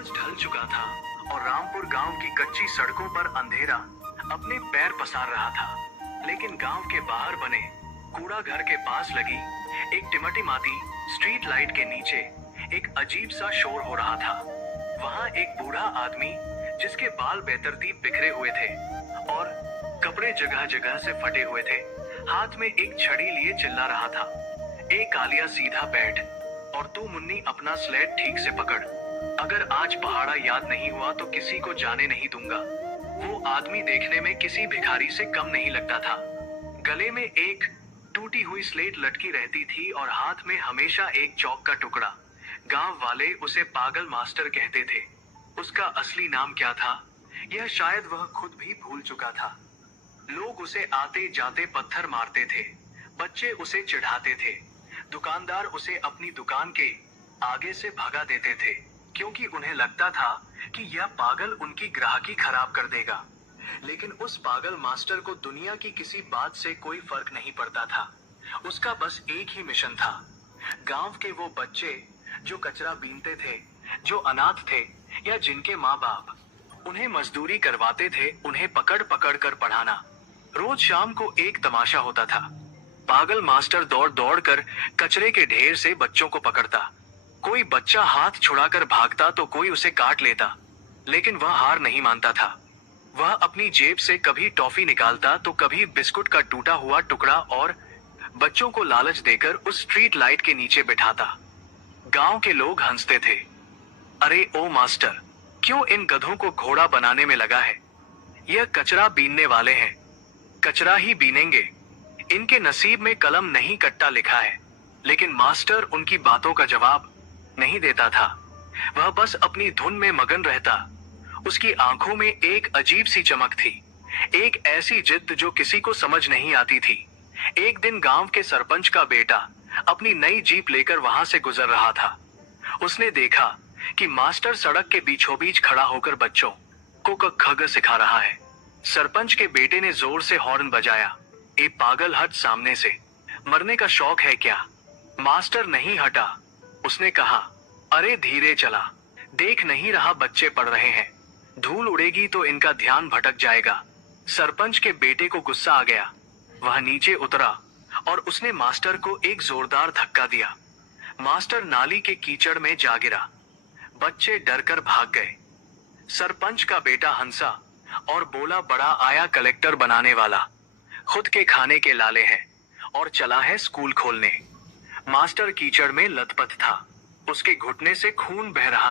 सूरज ढल चुका था और रामपुर गांव की कच्ची सड़कों पर अंधेरा अपने पैर पसार रहा था। लेकिन गांव के बाहर बने कूड़ा घर के पास लगी एक टिमटिमाती स्ट्रीट लाइट के नीचे एक अजीब सा शोर हो रहा था। वहां एक बूढ़ा आदमी जिसके बाल बेतरतीब बिखरे हुए थे और कपड़े जगह जगह से फटे हुए थे, हाथ में एक छड़ी लिए चिल्ला रहा था, ए कालिया सीधा बैठ और तू मुन्नी अपना स्लेट ठीक से पकड़। अगर आज पहाड़ा याद नहीं हुआ तो किसी को जाने नहीं दूंगा। वो आदमी देखने में किसी भिखारी से कम नहीं लगता था। गले में एक टूटी हुई स्लेट लटकी रहती थी और हाथ में हमेशा एक चौक का टुकड़ा। गांव वाले उसे पागल मास्टर कहते थे। उसका असली नाम क्या था, यह शायद वह खुद भी भूल चुका था। लोग उसे आते जाते पत्थर मारते थे, बच्चे उसे चिढ़ाते थे, दुकानदार उसे अपनी दुकान के आगे से भगा देते थे, क्योंकि उन्हें लगता था कि यह पागल उनकी ग्राहकी खराब कर देगा। लेकिन उस पागल मास्टर को दुनिया की किसी बात से कोई फर्क नहीं पड़ता था। उसका बस एक ही मिशन था, गांव के वो बच्चे जो कचरा बीनते थे, जो अनाथ थे या जिनके माँ बाप उन्हें मजदूरी करवाते थे, उन्हें पकड़ पकड़ कर पढ़ाना। रोज शाम को एक तमाशा होता था। पागल मास्टर दौड़ दौड़ कर कचरे के ढेर से बच्चों को पकड़ता। कोई बच्चा हाथ छुड़ाकर भागता तो कोई उसे काट लेता, लेकिन वह हार नहीं मानता था। वह अपनी जेब से कभी टॉफी निकालता तो कभी बिस्कुट का टूटा हुआ टुकड़ा और बच्चों को लालच देकर उस स्ट्रीट लाइट के नीचे बिठाता। गांव के लोग हंसते थे, अरे ओ मास्टर, क्यों इन गधों को घोड़ा बनाने में लगा है? यह कचरा बीनने वाले हैं, कचरा ही बीनेंगे। इनके नसीब में कलम नहीं कट्टा लिखा है। लेकिन मास्टर उनकी बातों का जवाब नहीं देता था। वह बस अपनी धुन में मगन रहता। उसकी आंखों में एक अजीब सी चमक थी, एक ऐसी जिद्द जो किसी को समझ नहीं आती थी। एक दिन गांव के सरपंच का बेटा अपनी नई जीप लेकर वहां से गुजर रहा था। उसने देखा कि मास्टर सड़क के बीचों बीच खड़ा होकर बच्चों को क ख ग सिखा रहा है। सरपंच के बेटे ने जोर से हॉर्न बजाया, ए पागल हट सामने से, मरने का शौक है क्या? मास्टर नहीं हटा। उसने कहा, अरे धीरे चला, देख नहीं रहा बच्चे पढ़ रहे हैं, धूल उड़ेगी तो इनका ध्यान भटक जाएगा। सरपंच के बेटे को गुस्सा आ गया। वह नीचे उतरा और उसने मास्टर को एक जोरदार धक्का दिया। मास्टर नाली के कीचड़ में जा गिरा। बच्चे डरकर भाग गए। सरपंच का बेटा हंसा और बोला, बड़ा आया कलेक्टर बनाने वाला, खुद के खाने के लाले हैं और चला है स्कूल खोलने। मास्टर कीचड़ में लथपथ था, उसके घुटने से खून बह रहा